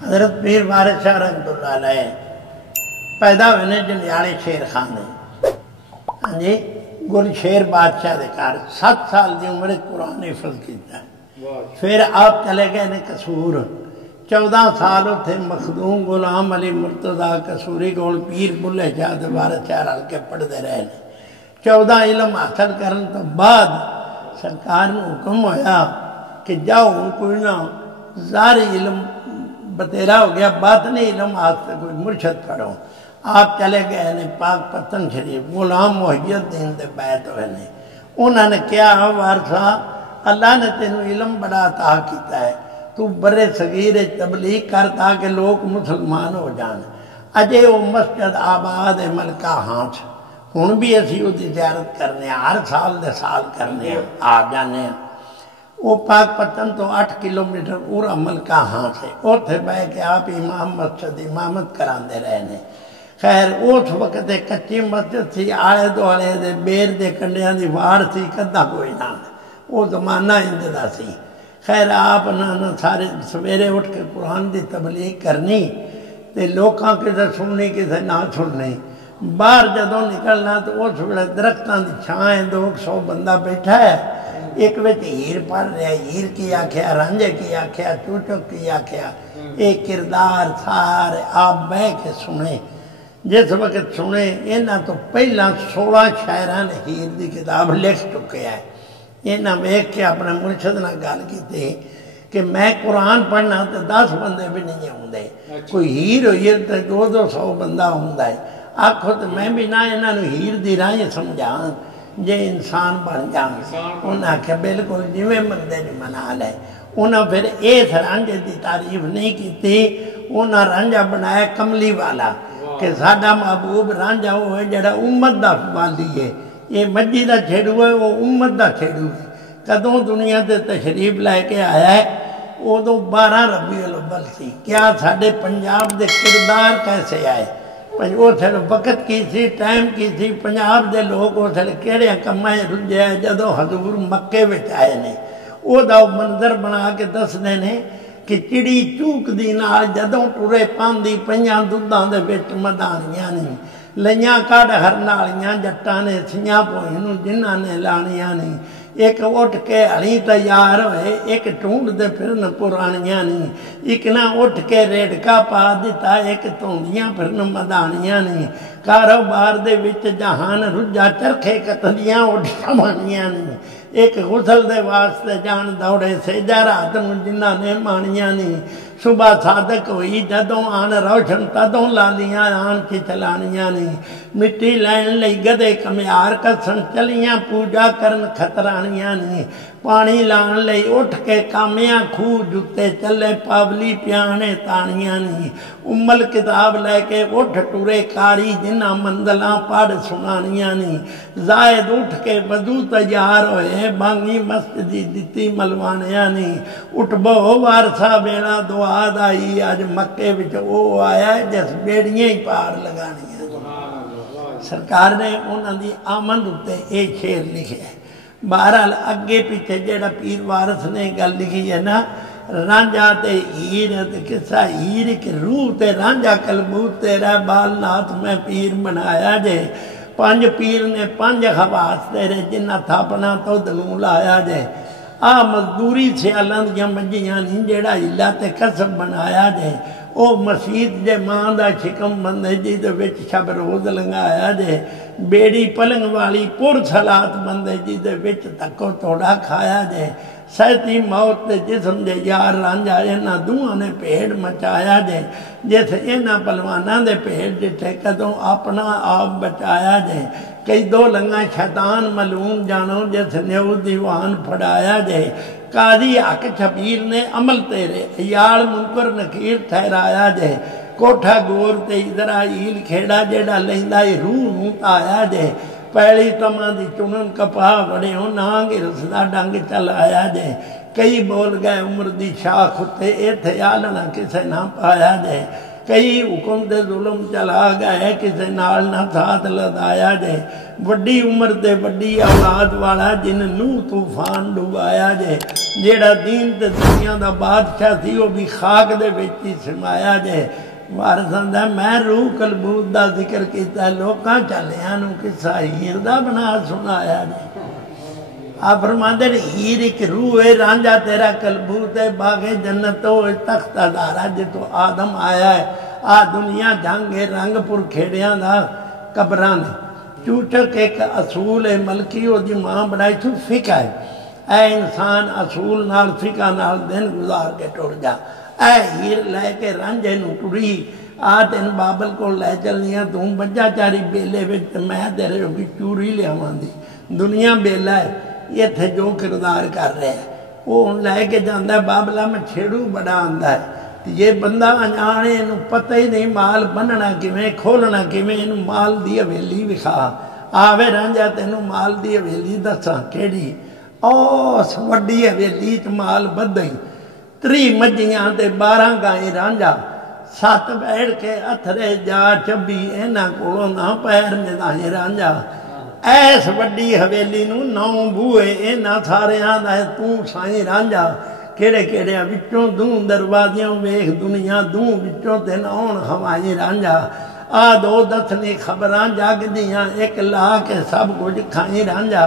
हजरत पीर वारिस शाह रहमतुल्लाह अलैह पैदा हुए ने जंडियाले शेर खान ने। हाँ जी, गुलशेर बादशाह के घर 7 साल की उम्र कुरान हिफज किया। फिर आप चले गए ने कसूर, 14 साल उत्थे मखदूम गुलाम अली मुर्तजा कसूरी को पीर बुल्ले शाह ते वारिस शाह रल के पढ़ते रहे। 14 इलम हासिल करने तो बाद सरकार ने हुक्म होया कि जाओ कोई ना ज़ारी इलम बतेरा हो गया, बातनी इलम हासिल कोई मुर्शद पढ़ो। आप चले गए ने पाक पतन शरीफ, गुलाम मुहियुद्दीन दे बैत हुए ने। उन्होंने क्या वारसा अल्लाह ने तेनों इलम बड़ा अता किया है, तू बड़े सगीर तबलीग कर ताकि लोग मुसलमान हो जान। अजे वो मस्जिद आबाद है मलका हाथ, हुण भी असी उसकी ज़ियारत करने हर साल दे साल करने आ जाने। वो पाक पतन तो 8 किलोमीटर पूरा मलका हाथ है, उत्थे बह के आप इमाम मस्जिद इमामत कराते रहे ने। खैर उस वक्त एक कच्ची मस्जिद थी, आले दुआले दे बेर दे कंडियां दी वाड़ थी, कदा कोई ना, वो जमाना इंज दा सी। खैर आप ना सारे सवेरे उठ के कुरान की तबलीग करनी ते लोकां किसे सुननी किसे ना सुननी। बाहर जदों निकलना तो उस वे दरख्तां की छां है, 200 बंदा बैठा है, एक विच हीर पढ़ रहा, हीर की आख्या, रांझे की आख्या, चूचक की आख्या, एक किरदार सारे आप बह के सुने। जिस वक्त सुने इन्हां तो पहला 16 शायरां ने हीर की किताब लिख चुके हैं। इन्हां वेख के अपने मुर्शद नाल गल की कि मैं कुरान पढ़ना तो 10 बंदे भी नहीं आउंदे, कोई हीर होई तो 200 बंदा आउंदा है। आखो तो मैं भी ना इन्हां नूं हीर दी राह समझा जे इंसान बन जान। उन्हें आख्या बिल्कुल जिवें बंदे ने मना लै। उन्हें फिर इस रांझे की तारीफ नहीं की, उन्हें रांझा बनाया कमली वाला कि साडा महबूब रांझा वो है जड़ा उम्मत का वाली है, ये मज्जी का छेड़ू है, वो उम्मत का छेड़ू है। कदों दुनिया से तशरीफ लैके आया है उदों 12 रबीउल अव्वल सी। क्या साडे पंजाब के किरदार कैसे आए, उस वक्त की सी, टाइम की सी, पंजाब के लोग उस किहड़े कमां रुझे जदों हजूर मक्के विच आए ने। उहदा मंजर बना के दसदे ने कि चिड़ी चूकदी नाल जदों टुरे पांदी पईयां दुधां दे विच मदानियां ने, लईयां कढ़ हरन वालियां जट्टां ने सियां भोई नूं जिन्हां ने लाणियां ने। एक उठ के हली तैयार होए, एक ढूंढते फिरन पुरानियां ने, एक ना उठ के रेड़का पा दिता, एक धोंदियां फिरन मदानियां ने। कारोबार दे विच जहान रुझा चरखे कतदियां उठ मानियां ने। एक गुसल दे वास्ते जान दौड़े सेजा रात नूं जिन्हां ने मानियां ने। सुबह सादक हुई जदों आन रोशन तदों लालियां आन चिचलानियां ने। मिट्टी लैन लई गधे कमियार कसन चलियां पूजा करन खतरानियां ने। पानी लाण लई उठ के कामियां खूह जुत्ते चले पावली प्याने तानियां ने। उम्मल किताब लैके उठ टुरे कारी जिन्हां मंदलां पढ़ सुनानियां ने। जायद उठ के वजू तैयार होए बांगी मस्जिदी दिती मलवानियां ने। उठ बो वारसा बेड़ा दुआ दाई अज मक्के विच वो आया जिस बेड़ियां ही पार लगानियां। सरकार ने उन्होंने आमद उत्ते ये शेर लिखे। बहरहाल अगे पिछे जेड़ा पीर वारिस ने गल लिखी है ना, रांझा ते हीर ते किस्सा हीर के रूह ते रांझा कलबूत तेरा बालनाथ मैं पीर बनाया जे। 5 पीर ने 5 खवास तेरे जिन्ना थापना तो दनू लाया जे। आ मजदूरी सियालां दियां मंजियां नहीं जेड़ा हिला ते कसब बनाया जे। ओ मसीत जे मां दा शिकम बंदे जी दे विच शब रोज लंघाया जे। बेड़ी पलंग वाली पुर सलात बंदे जी दे विच तको तोड़ा खाया जे। सहती मौत दे जिस्म दे यार रांझा इन्हां दूहां ने भेड़ मचाया जे। जिस इन्हां पलवानां दे भेड़ जिथे कदों अपना आप बचाया जे। कई 2 लंगा शैतान मलूम जानो जिस न्यू दीवान फड़ाया जे। काजी हक छबीर ने अमल तेरे याल मुनकर नकीर ठहराया जे। कोठा गोर ते इजराइल खेड़ा जेड़ा लैंदा रूह नूं ताया जे। पैली तमां दी चुनन कपा वड़ियो नांग रसदा डंग चलाया जे। कई बोल गए उम्र दी शाख उत्ते इत्थे आलना किसे ना पाया जे। कई हुक्म दे जुल्म चला गए किसे नाल ना साथ लदाया जे। वड्डी उम्र ते वड्डी औलाद वाला जिन नूह तूफान डुबाया जे। जेड़ा दीन ते दुनिया दा बादशाह सी वो भी खाक दे विच ही समाया जे। वारिस आंदा मैं रूह कलबूत दा जिक्र कीता लोकां चलियां नूं किस्सा हीर दा बना सुनाया जे। आप फरमांदे हीर एक रूह है, रांझा तेरा कलबूत है, बागे जन्नत हो तख्त अदारा जितो आदम आया है। आ दुनिया जंग है रंगपुर खेड़ियां दा कबरां ने। चूचक एक असूल है मलकी ओदी मां बनाई थी फिका है। ऐ इंसान असूल नाल फिका नाल दिन गुजार के टुर जा। ऐ हीर लैके रांझे नूं टुरी आ तेन बाबल को लै चलनी तू बज्जा चारी बेले विच मैं तेरे की चूरी लियावांगी। दुनिया बेला है इत्थे जो किरदार कर रहा है वो लैके जाता बाबला मैं छेड़ू बड़ा आंदा है। ये बंदा अनजाने इनू पता ही नहीं माल बनना किवें खोलना किवें। इनू माल दी हवेली विखा आवे रांझा तेनू माल दी हवेली दसा केड़ी। उस वड्डी हवेली च माल बदई 30 मज्जियां ते 12 गाय रांझा 7 बैठ के अथरे जा 26 इन्हां कोलों ना पैर निधाए रांझा। ऐस वड्डी हवेली नू 9 बूहे इन्हां सारियां दा तू साईं रांझा। केड़े केड़े विचों दूं दरवाजियों वेख दुनिया दूं विचों ते आउण हवाई रांझा। आ 2 दसनी खबरां जगदियां एक ला के सब कुछ खाई रांझा।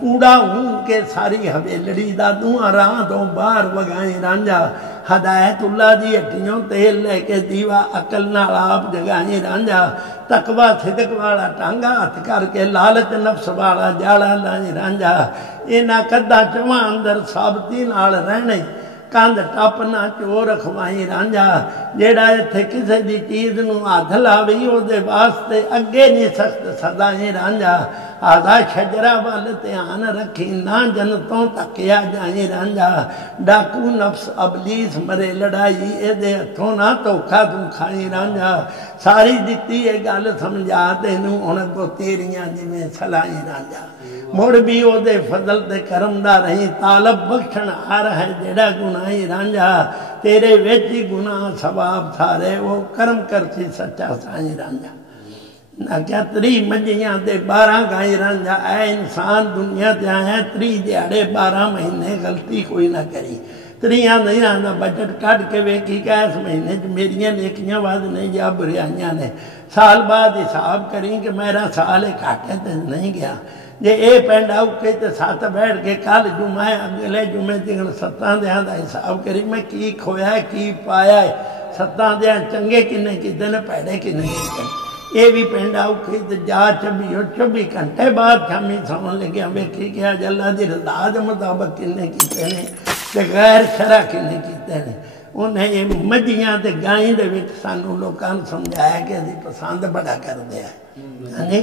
कूड़ा हूं के सारी हवेलड़ी दा दूं राह तो बाहर वगाई रांझा। हदायतुल्ला दी हट्टियों तेल लेके दीवा अकल नाल आप जगाई रांझा। तकवा सिदक वाला टांगा हथ करके लालच नफ्स वाला जाला लाई रांझा। इन्हां कद्दां चवां अंदर साबती नाल रहने कंध टप ना चोर खवाई रांझा। जेड़ा इत्थे किसी दी चीज नूं हथ लावे ओदे वास्ते अगे नहीं सख्त सदाई रांझा। आधा शजरा वाल ध्यान रखी ना जनतों तकिया जाई रांझा। डाकू नफ्स अबलीस मरे लड़ाई एदे हथों ना धोखा तू खाई रांझा। सारी दिती ये गल समझा तेनू हुण को तेरियां जिवें सलाई रांझा। मुड़ भी ओदे फजल ते करम दा रही तालब बख्शण हर है जेड़ा गुनाही रांझा। तेरे विच ही गुनाह सवाब सारे वो करम करसी सच्चा साईं रांझा। ना क्या 30 मज्जियां ते 12 गाय रांझा। ऐ इंसान दुनिया ते आया 30 दिहाड़े 12 महीने गलती कोई ना करी। 30 दिनां दा बजट कट के वेखी कि इस महीने च मेरियां नेकियां वध ने या बुराइयां ने। साल बाद हिसाब करी कि मेरा साल घाटे ते नहीं गया। जे ये पिंड औके तो 7 बैठ के कल जुमा है अगले जुमे तक 7 दिहां दा हिसाब करी मैं की खोया की पाया है। 7 दिहां चंगे किन्ने कीते ने भैड़े किन्ने कीते। ये भी पिंड औके तो जा 24 घंटे बाद शामी सौन लग्या वेखी कि अज अल्लाह की रजा के मुताबक किन्ने कीते ने ते गैर शरा किन्ने कीते ने। उन्हें ये मज्जियां ते गाई दे विच सानू लोकां नूं समझाया कि असीं पसंद बड़ा करदे आ। हां जी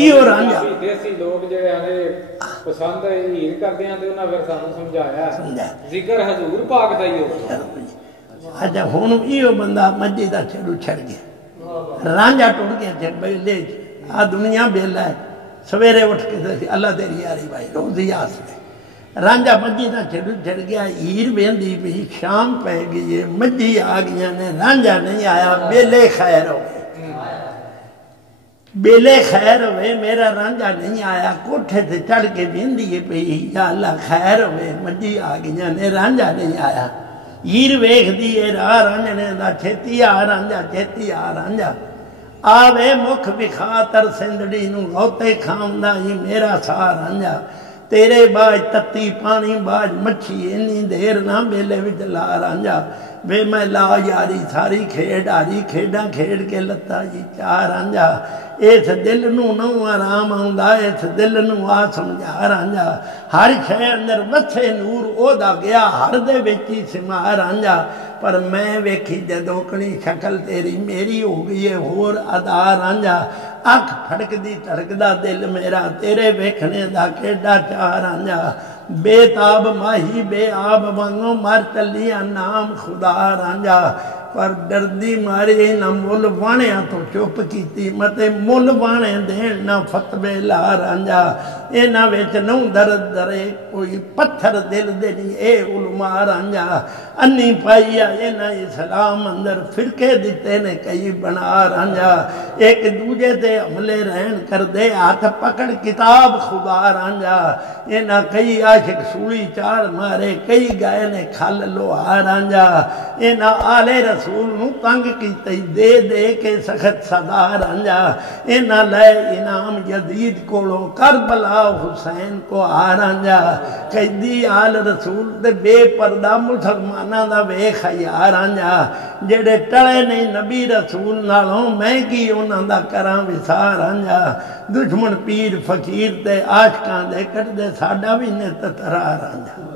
इहो रांझा देसी लोग जेड़े आने पसंद हीर करदे आ ते उन्हां फिर सानू समझाया जिक्र हजूर पाक दा ही हो। अच्छा हुण इहो बंदा मज्जी दा छेड़ू छड़ गया रांझा टुट गया बेले आ दुनिया बेला है। सवेरे उठ के अल्लाह तेरी यारी भाई रोजी आस रांझा मज्जी दा छेड़ू छड़ गया। हीर बेंदी पई शाम पै गई है मज्जी आ गई ने रांझा नहीं आया। बेले खैर हो बेले खैर हुए मेरा रांझा नहीं आया। कोठे से चढ़ के बेंदी पई या अल्लाह खैर हुए मज्जी आ गई ने रांझा नहीं आया। हीर वेखदी है राह रांझने दा छेती आ रांझा छेती आ रांझा। आवे मुख विखा तर सिंधड़ी नूं गौते खावंदा ही मेरा सा रांझा। तेरे बाज तत्ती पानी बाज मच्छी इन्नी देर ना बेले विच ला रांझा। वे मैं ला यारी सारी खेड हारी खेडा खेड के लत्ता जी चा रांझा। इस दिल नूं नौ आराम आउंदा इस दिल नूं आ समझा रांझा। हर शै अंदर वसे नूर ओदा गया हर दे विच ही सिमा रांझा। पर मैं वेखी जदोकनी शक्ल तेरी मेरी हो गई है होर अदा रांझा। अख फड़कदी धड़कदा दिल मेरा तेरे वेखने दा केडा चा रांझा। बेताब माही बेआब वांगो मर चलिया नाम खुदा रांझा। पर डरदी मारे न मुल वाणिया तो चुप की मते मुल वाणे देन न फतवे ला रांझा। इन्हां विच नौ दर्द दरे कोई पत्थर दिल दे नहीं ए उलमा रांझा। अन्नी पाई इन्हें इस्लाम अंदर फिरके दिते ने कई बना रांझा एक दूजे ते हमले रहन कर दे हाथ पकड़ किताब खुदा रांझा इन्हें कई आशिक सूली चार मारे कई गए ने खल लोहा रांझा इन्हें आले रसूल नू तंग की दे दे के सख्त सदा रांझा इन्हें ले इनाम यजीद कोलों करबला हुसैन को आ रांझा कैदी आल रसूल दे बेपर्दा मुसलमाना दा वेख यार रांझा जेड़े टले नहीं नबी रसूल नालों मैं की उन्हां दा करां विसार रांझा दुश्मन पीर फकीर ते आशकां दे कटदे साडा भी ने ततरा रांझा।